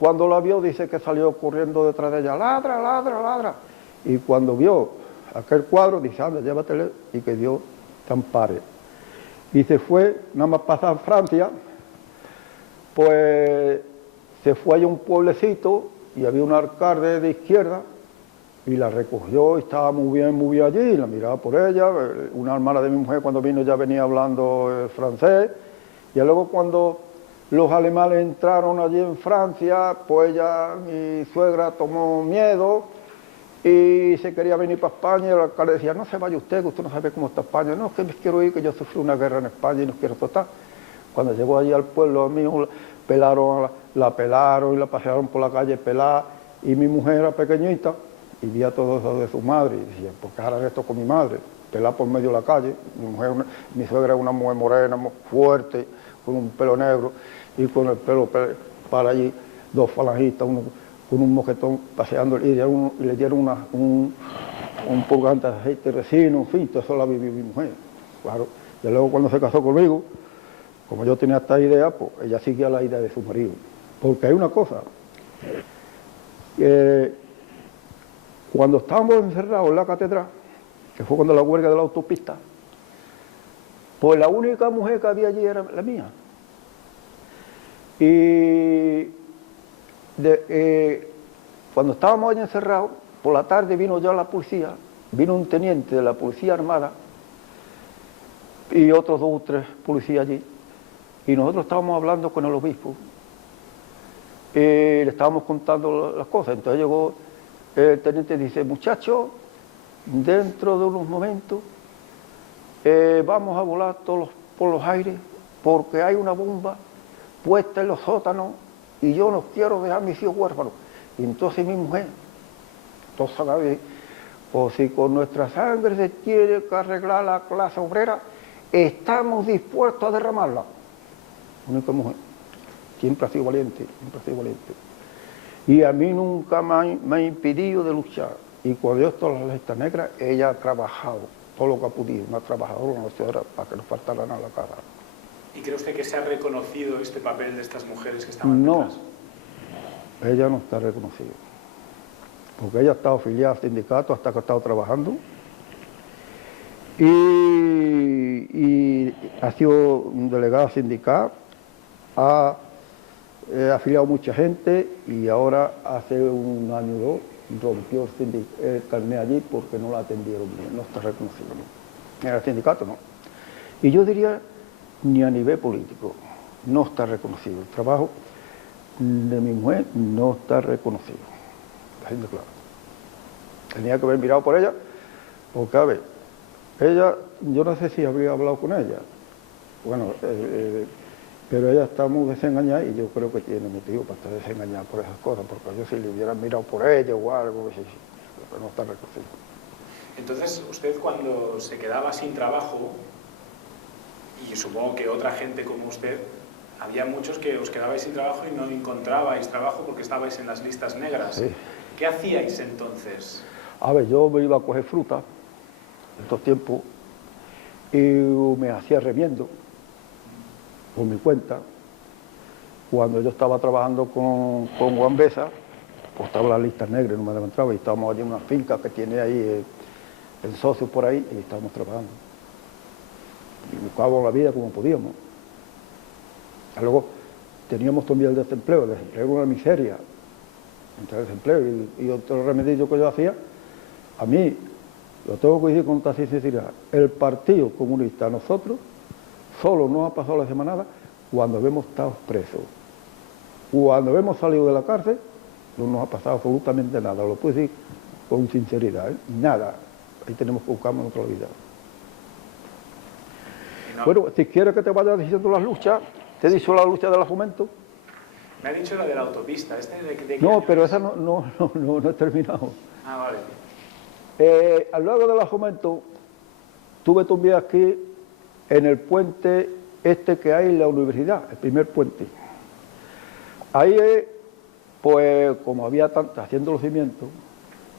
la vio, dice que salió corriendo detrás de ella, ladra, ladra, ladra. Y cuando vio aquel cuadro, dice, anda, llévatele y que Dios te ampare. Y se fue, nada más pasar Francia, pues se fue a un pueblecito y había un alcalde de izquierda y la recogió y estaba muy bien allí, y la miraba por ella. Una hermana de mi mujer cuando vino ya venía hablando francés, y luego cuando los alemanes entraron allí en Francia, pues ella, mi suegra, tomó miedo y se quería venir para España, y el alcalde decía, no se vaya usted, que usted no sabe cómo está España. No, es que me quiero ir, que yo sufrí una guerra en España y no quiero estar. Cuando llegó allí al pueblo mío, la pelaron y la pasearon por la calle pelada, y mi mujer era pequeñita y veía todo eso de su madre y decía, ¿por qué harán esto con mi madre? Pelada por medio de la calle. Mi suegra era una mujer morena, fuerte, con un pelo negro y con el pelo para allí, 2 falangistas, uno con un mojetón paseando, y le dieron un purgante de aceite de resino, en fin, todo eso la vivió mi mujer, claro. Y luego cuando se casó conmigo, como yo tenía esta idea, pues ella seguía la idea de su marido. Porque hay una cosa, cuando estábamos encerrados en la catedral, que fue cuando la huelga de la autopista, pues la única mujer que había allí era la mía. Y cuando estábamos allí encerrados, por la tarde vino ya la policía, vino un teniente de la Policía Armada y otros 2 o 3 policías allí, y nosotros estábamos hablando con el obispo y le estábamos contando las cosas. Entonces llegó el teniente y dice, muchachos, dentro de unos momentos vamos a volar todos por los aires porque hay una bomba puesta en los sótanos y yo no quiero dejar a mis hijos huérfanos. Y entonces mi mujer, todos saben, pues si con nuestra sangre se tiene que arreglar la clase obrera, estamos dispuestos a derramarla. Única mujer, siempre ha sido valiente, siempre ha sido valiente. Y a mí nunca me ha impedido de luchar. Y cuando yo estoy en la lista negra, ella ha trabajado todo lo que ha podido, una trabajadora, una señora, para que no faltara nada a la casa. ¿Y cree usted que se ha reconocido este papel de estas mujeres que estaban detrás? No, ella no está reconocida. Porque ella ha estado afiliada al sindicato hasta que ha estado trabajando. Y ha sido delegada sindical, ha afiliado mucha gente, y ahora hace 1 año o 2 rompió el carnet allí porque no la atendieron bien, no está reconocido. ¿No? En el sindicato no. Y yo diría, ni a nivel político, no está reconocido. El trabajo de mi mujer no está reconocido. La gente, claro. Tenía que haber mirado por ella, porque a ver, ella, yo no sé si habría hablado con ella, bueno, pero ella está muy desengañada y yo creo que tiene motivo para estar desengañada por esas cosas, porque yo si le hubiera mirado por ella o algo, no está reconocido. Entonces, usted cuando se quedaba sin trabajo, y supongo que otra gente como usted, había muchos que os quedabais sin trabajo y no encontrabais trabajo porque estabais en las listas negras. Sí. ¿Qué hacíais entonces? A ver, yo me iba a coger fruta en estos tiempos y me hacía remiendo por mi cuenta. Cuando yo estaba trabajando con Juan Besa, pues estaba en las listas negras, no me levantaba, y estábamos allí en una finca que tiene ahí el socio por ahí, y estábamos trabajando. Y buscábamos la vida como podíamos. Luego teníamos también el desempleo era una miseria, entre el desempleo y otro remedio que yo hacía. A mí, lo tengo que decir con toda sinceridad, el Partido Comunista a nosotros solo nos ha pasado la semanada cuando hemos estado presos. Cuando hemos salido de la cárcel no nos ha pasado absolutamente nada, lo puedo decir con sinceridad, nada. Ahí tenemos que buscarnos otra vida. No. Bueno, si quieres que te vaya diciendo las luchas, te he dicho la lucha de la Fomento. Me ha dicho la de la autopista. No, pero esa no he terminado. Ah, vale. Al lado de la Fomento, tuve también aquí en el puente que hay en la universidad, el primer puente. Ahí, pues, como había haciendo los cimientos,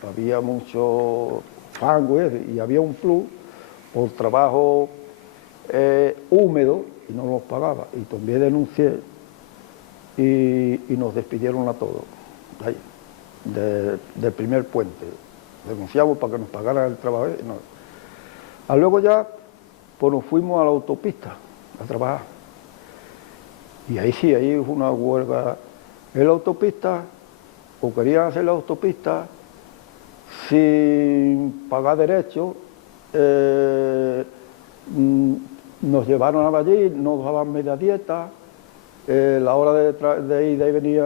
había mucho fango y había un plus por trabajo húmedo y no los pagaba. Y también denuncié y nos despidieron a todos, ahí, del primer puente. Denunciamos para que nos pagaran el trabajo. No. Luego ya, pues nos fuimos a la autopista a trabajar. Y ahí sí, ahí fue una huelga en la autopista, o querían hacer la autopista sin pagar derechos. Nos llevaron allí, nos daban media dieta, la hora de ir y venir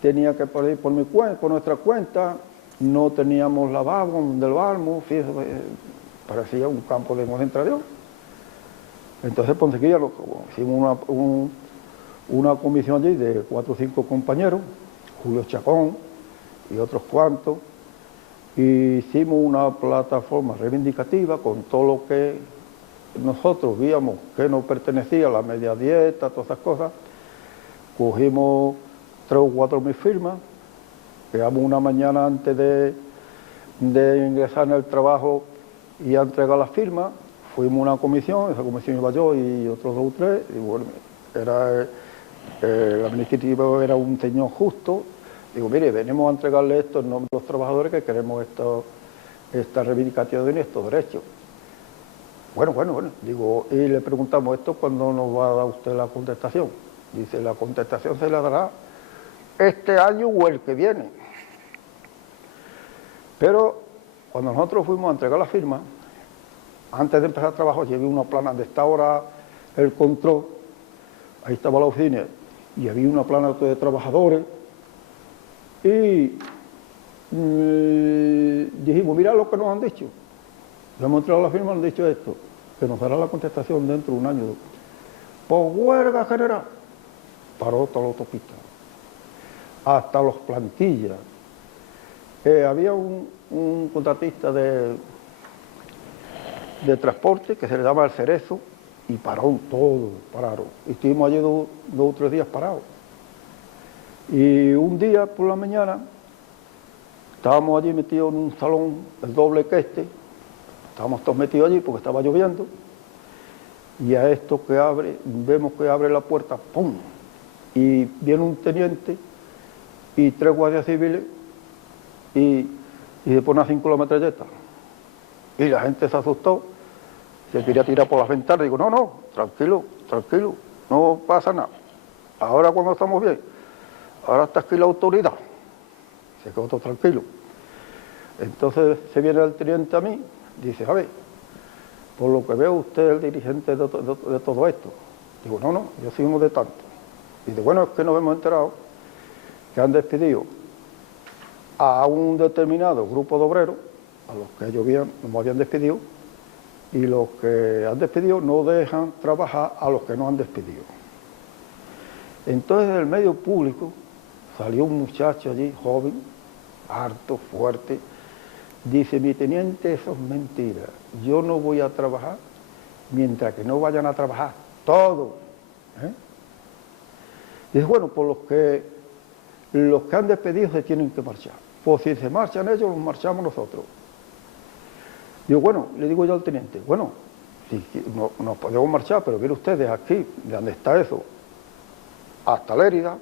tenía que por nuestra cuenta, no teníamos lavabo donde lavamos, parecía un campo de concentración. Entonces, pues enseguida hicimos una comisión allí de 4 o 5 compañeros, Julio Chacón y otros cuantos, y hicimos una plataforma reivindicativa con todo lo que nosotros víamos que nos pertenecía, la media dieta, todas esas cosas. Cogimos 3 o 4 mil firmas, quedamos una mañana antes de ingresar en el trabajo y a entregar las firmas. Fuimos a una comisión, esa comisión iba yo y otros 2 o 3, y bueno, el administrativo era un señor justo. Digo, mire, venimos a entregarle esto en nombre de los trabajadores que queremos esta reivindicación y estos derechos. Bueno, digo, y le preguntamos esto, ¿cuándo nos va a dar usted la contestación? Dice, la contestación se la dará este año o el que viene. Pero cuando nosotros fuimos a entregar la firma, antes de empezar el trabajo, llevé una plana de esta hora el control, ahí estaba la oficina, y había una plana de trabajadores, y dijimos, mira lo que nos han dicho. Le hemos entregado la firma, nos han dicho esto, que nos dará la contestación dentro de un año. Por huelga general, paró toda la autopista, hasta los plantillas. Había un contratista de transporte que se le llama El Cerezo, y pararon todo, pararon. Y estuvimos allí 2 o 3 días parados. Y un día por la mañana estábamos allí metidos en un salón, el doble que estábamos todos metidos allí porque estaba lloviendo, y a esto que abre, vemos que abre la puerta, ¡pum! Y viene un teniente y 3 guardias civiles y se pone así con la metralleta. Y la gente se asustó, se quería tirar por las ventanas. Digo, no, tranquilo, no pasa nada. Ahora cuando estamos bien, ahora está aquí la autoridad. Se quedó todo tranquilo. Entonces se viene el teniente a mí, dice, a ver, por lo que veo usted es el dirigente de todo esto. Digo, no, yo soy uno de tantos. Dice, bueno, es que nos hemos enterado que han despedido a un determinado grupo de obreros, a los que ellos nos habían despedido, y los que han despedido no dejan trabajar a los que no han despedido. Entonces, del medio público salió un muchacho allí, joven, harto, fuerte, dice, mi teniente, eso es mentira, yo no voy a trabajar mientras que no vayan a trabajar todos. Dice, bueno, por los que han despedido se tienen que marchar. Pues si se marchan ellos, los marchamos nosotros. Digo, bueno, le digo yo al teniente, bueno, si no, nos podemos marchar, pero miren ustedes aquí, de donde está eso, hasta Lérida,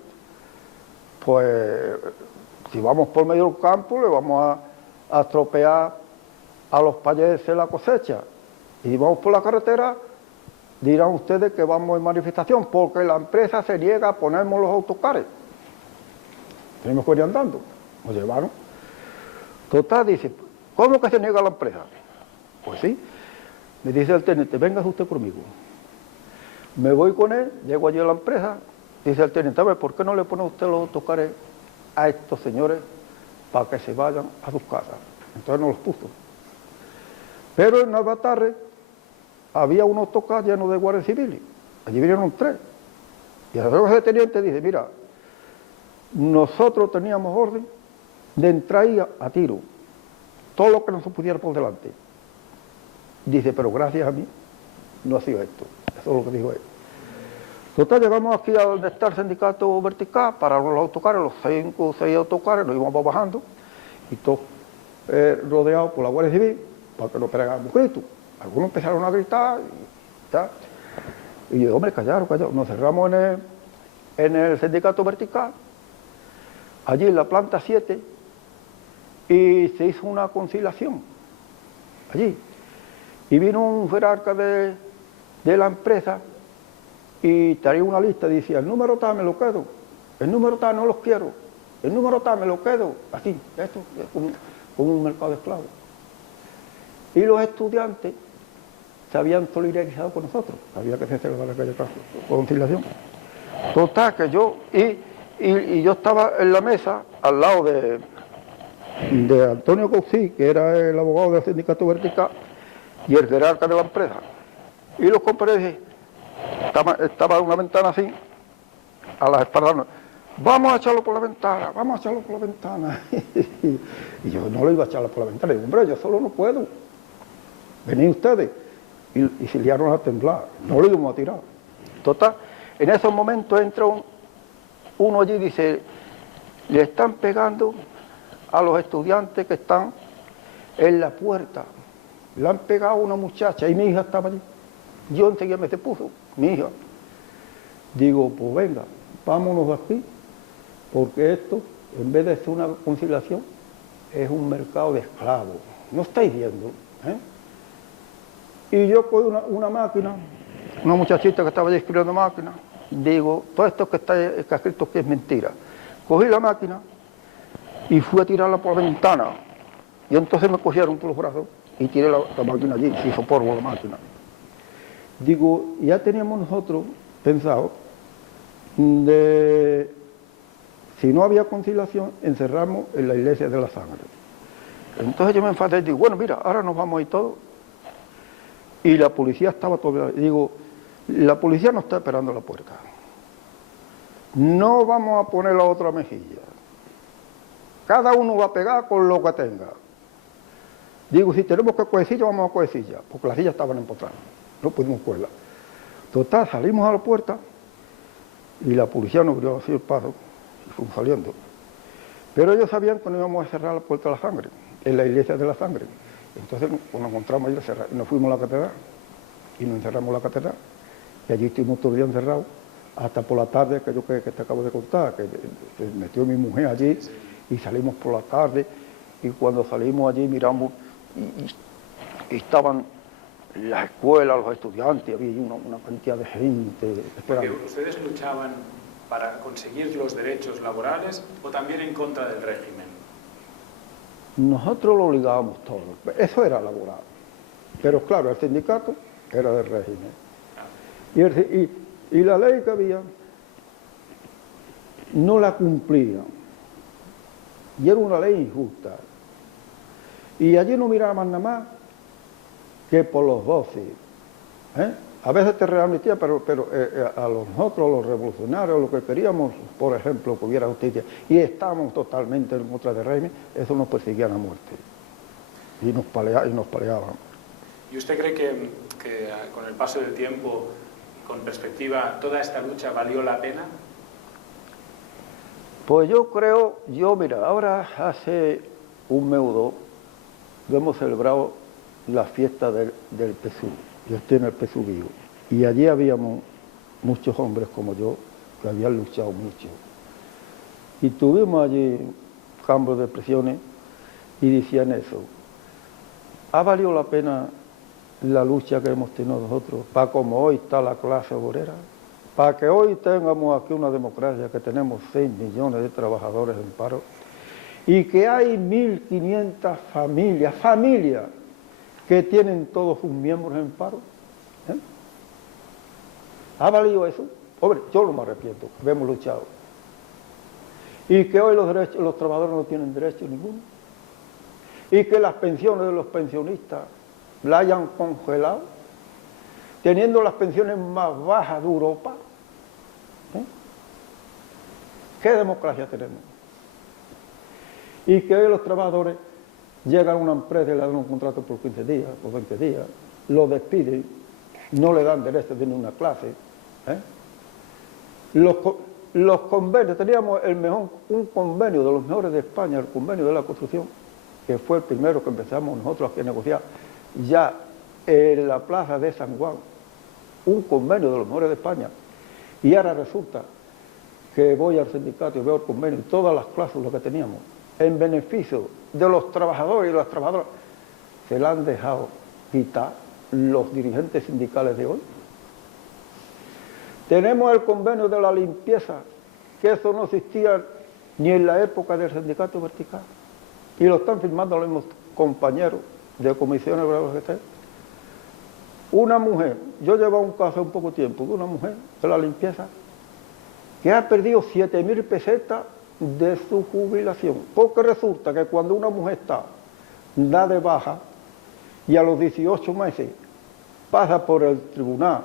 pues si vamos por medio del campo le vamos a estropear a los payeses la cosecha, y vamos por la carretera dirán ustedes que vamos en manifestación, porque la empresa se niega a ponernos los autocares. Tenemos que ir andando, nos llevaron. Total, dice, ¿cómo que se niega la empresa? Pues sí, me dice el teniente, venga usted conmigo. Me voy con él, llego allí a la empresa, dice el teniente, a ver, ¿por qué no le pone usted los autocares a estos señores para que se vayan a sus casas? Entonces no los puso. Pero en Albatarre había un autocar lleno de guardias civiles, allí vinieron 3. Y el teniente dice, mira, nosotros teníamos orden de entrar ahí a tiro, todo lo que nos pudiera por delante. Dice, pero gracias a mí no ha sido esto. Eso es lo que dijo él. Total, llegamos aquí a donde está el sindicato vertical, para los autocares, los 5 o 6 autocares, nos íbamos bajando, y todos rodeados por la Guardia Civil, para que no pegáramos gritos. Algunos empezaron a gritar, y ya. Y yo, hombre, callaron. Nos cerramos en el sindicato vertical, allí en la planta 7, y se hizo una conciliación, allí. Y vino un jerarca de la empresa y traía una lista y decía, el número tal me lo quedo, el número tal no los quiero, el número tal me lo quedo, así, esto es como un mercado de esclavos. Y los estudiantes se habían solidarizado con nosotros, había que hacer aquella conciliación. Total, que yo, y yo estaba en la mesa al lado de Antonio Cousí, que era el abogado del sindicato vertical, y el jerarca de la empresa. Y los compañeros estaba en una ventana así, a las espaldas, vamos a echarlo por la ventana, vamos a echarlo por la ventana. Y yo no lo iba a echar por la ventana, y digo, hombre, yo solo no puedo, venid ustedes. Y se liaron a temblar, no lo íbamos a tirar. Total, en esos momentos entra uno allí y dice, le están pegando a los estudiantes que están en la puerta. Le han pegado a una muchacha y mi hija estaba allí. Yo enseguida me puso, mi hija. Digo, pues venga, vámonos de aquí, porque esto, en vez de ser una conciliación, es un mercado de esclavos. ¿No estáis viendo? Y yo cogí una máquina, una muchachita que estaba allí escribiendo máquina, digo, todo esto que está escrito aquí es mentira. Cogí la máquina y fui a tirarla por la ventana. Y entonces me cogieron por los brazos y tiré la máquina allí, se hizo polvo la máquina. Digo, ya teníamos nosotros pensado de, si no había conciliación, encerramos en la iglesia de la sangre. Entonces yo me enfadé y digo, bueno, mira, ahora nos vamos a ir todos. Y la policía estaba todavía, digo, la policía nos está esperando a la puerta. No vamos a poner la otra mejilla. Cada uno va a pegar con lo que tenga. Digo, si tenemos que coger silla, vamos a coger silla, porque las sillas estaban empotradas, no pudimos cogerlas. Total, salimos a la puerta y la policía nos abrió así el paso y fuimos saliendo. Pero ellos sabían que no íbamos a cerrar la puerta de la sangre, en la iglesia de la sangre. Entonces nos encontramos allí y nos fuimos a la catedral y nos encerramos en la catedral. Y allí estuvimos todo el día encerrados hasta por la tarde, que te acabo de contar, que se metió mi mujer allí y salimos por la tarde. Y cuando salimos allí miramos y estaban las escuelas, los estudiantes, había una cantidad de gente esperando. Porque ¿ustedes luchaban para conseguir los derechos laborales o también en contra del régimen? Nosotros lo obligábamos todo, eso era laboral. Pero claro, el sindicato era del régimen. Y la ley que había no la cumplían. Y era una ley injusta. Y allí no miraban nada más que por los 12. A veces te readmitían, pero a nosotros, los revolucionarios, lo que queríamos, por ejemplo, que hubiera justicia, y estábamos totalmente en contra del régimen, eso nos perseguían a muerte. Y nos paleaban. ¿Y usted cree que con el paso del tiempo, con perspectiva, toda esta lucha valió la pena? Pues yo creo, mira, ahora hace un mes o dos, hemos celebrado la fiesta del PSU. Yo estoy en el PSU vivo. Y allí habíamos muchos hombres como yo que habían luchado mucho. Y tuvimos allí campos de expresiones y decían eso. ¿Ha valido la pena la lucha que hemos tenido nosotros, para como hoy está la clase obrera, para que hoy tengamos aquí una democracia, que tenemos 6 millones de trabajadores en paro, y que hay 1.500 familias que tienen todos sus miembros en paro. ¿Ha valido eso? Hombre, yo no me arrepiento, que hemos luchado. Y que hoy los trabajadores no tienen derecho ninguno. Y que las pensiones de los pensionistas la hayan congelado, teniendo las pensiones más bajas de Europa. ¿Qué democracia tenemos? Y que hoy los trabajadores llegan a una empresa y le dan un contrato por 15 días, por 20 días, lo despiden, no le dan derecho de ninguna clase. Los convenios, teníamos un convenio de los mejores de España, el convenio de la construcción, que fue el primero que empezamos nosotros aquí a negociar, ya en la plaza de San Juan, un convenio de los mejores de España, y ahora resulta que voy al sindicato y veo el convenio y todas las cláusulas que teníamos en beneficio de los trabajadores y las trabajadoras se la han dejado quitar los dirigentes sindicales de hoy. Tenemos el convenio de la limpieza, que eso no existía ni en la época del sindicato vertical, y lo están firmando los mismos compañeros de comisiones de una mujer, yo llevo un caso un poco tiempo de una mujer de la limpieza que ha perdido 7.000 pesetas de su jubilación, porque resulta que cuando una mujer da de baja y a los 18 meses pasa por el tribunal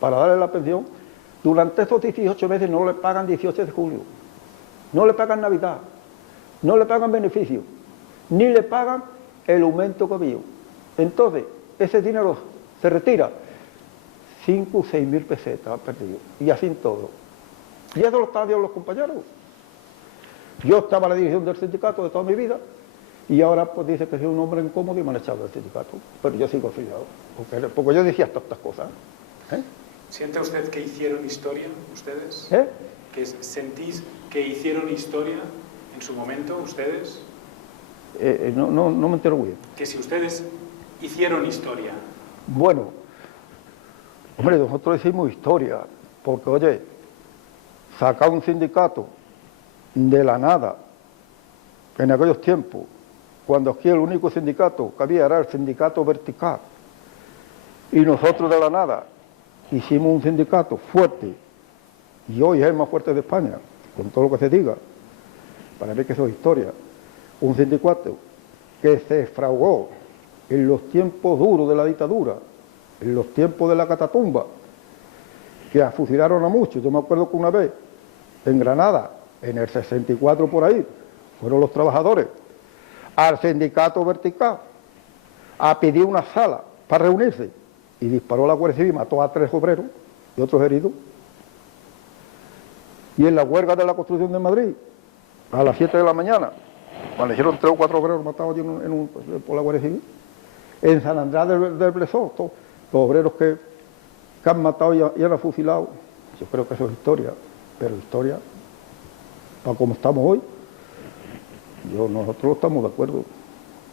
para darle la pensión, durante esos 18 meses no le pagan 18 de julio, no le pagan Navidad, no le pagan beneficio, ni le pagan el aumento que vio. Entonces, ese dinero se retira, 5 o 6.000 pesetas ha perdido, y así en todo. Y eso lo están viendo los compañeros. Yo estaba en la dirección del sindicato de toda mi vida, y ahora pues dice que soy un hombre incómodo y me han echado del sindicato. Pero yo sigo afiliado, porque yo decía todas estas cosas. ¿Siente usted que hicieron historia ustedes? ¿Que sentís que hicieron historia en su momento ustedes? No me entero muy bien. Que si ustedes hicieron historia. Bueno, hombre, nosotros hicimos historia, porque oye, sacar un sindicato de la nada, en aquellos tiempos, cuando aquí el único sindicato que había era el sindicato vertical, y nosotros de la nada hicimos un sindicato fuerte, y hoy es el más fuerte de España, con todo lo que se diga, para ver que eso es historia, un sindicato que se fraguó en los tiempos duros de la dictadura, en los tiempos de la catatumba, que fusilaron a muchos. Yo me acuerdo que una vez, en Granada, en el 64 por ahí, fueron los trabajadores al sindicato vertical a pedir una sala para reunirse, y disparó la Guardia Civil, mató a 3 obreros y otros heridos. Y en la huelga de la construcción de Madrid, a las 7 de la mañana, cuando hicieron 3 o 4 obreros matados por la Guardia Civil, en San Andrés del Blesó, los obreros que han matado y han fusilado. Yo creo que eso es historia, pero historia, para como estamos hoy, nosotros estamos de acuerdo.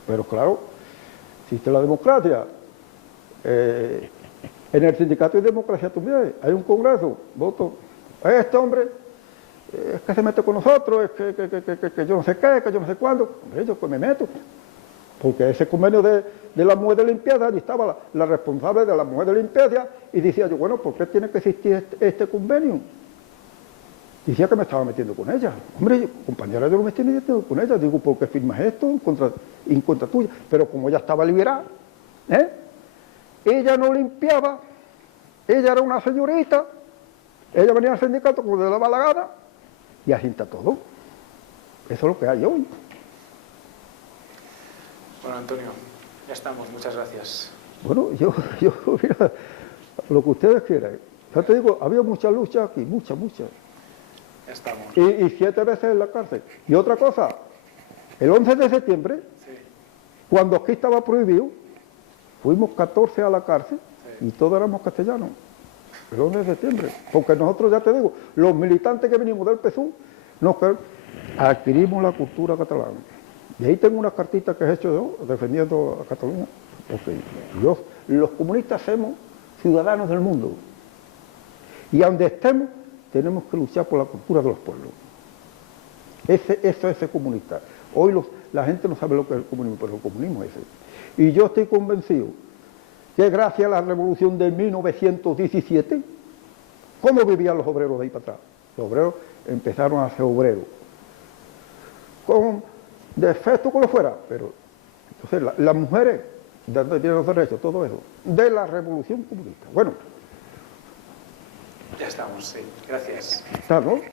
Pero claro, existe la democracia. En el sindicato hay democracia también, hay un congreso, voto. Este hombre es que se mete con nosotros, es que yo no sé qué, que yo no sé cuándo. Hombre, yo pues me meto. Porque ese convenio de la mujer de limpieza, allí estaba la responsable de la mujer de limpieza, y decía yo, bueno, ¿por qué tiene que existir este convenio? Decía que me estaba metiendo con ella. Hombre, compañera, yo no me estoy metiendo con ella. Digo, ¿por qué firmas esto en contra tuya? Pero como ella estaba liberada, ella no limpiaba, ella era una señorita, ella venía al sindicato como le daba la gana, y así está todo. Eso es lo que hay hoy. Bueno, Antonio, ya estamos, muchas gracias. Bueno, yo mira, lo que ustedes quieran. Ya te digo, había mucha lucha aquí, mucha. Ya estamos. Y 7 veces en la cárcel. Y otra cosa, el 11 de septiembre, sí, cuando aquí estaba prohibido, fuimos 14 a la cárcel, sí, y todos éramos castellanos. El 11 de septiembre. Porque nosotros, ya te digo, los militantes que venimos del PSUV, nos adquirimos la cultura catalana. Y ahí tengo unas cartitas que he hecho yo, defendiendo a Cataluña. Porque los comunistas somos ciudadanos del mundo. Y donde estemos, tenemos que luchar por la cultura de los pueblos. Eso es el comunista. Hoy la gente no sabe lo que es el comunismo, pero el comunismo es ese. Y yo estoy convencido que gracias a la revolución de 1917, ¿cómo vivían los obreros de ahí para atrás? Los obreros empezaron a ser obreros, con defecto como fuera, pero entonces las mujeres, ¿de dónde tienen los derechos? Todo eso, de la revolución comunista. Bueno. Ya estamos, sí. Gracias. Está, ¿no?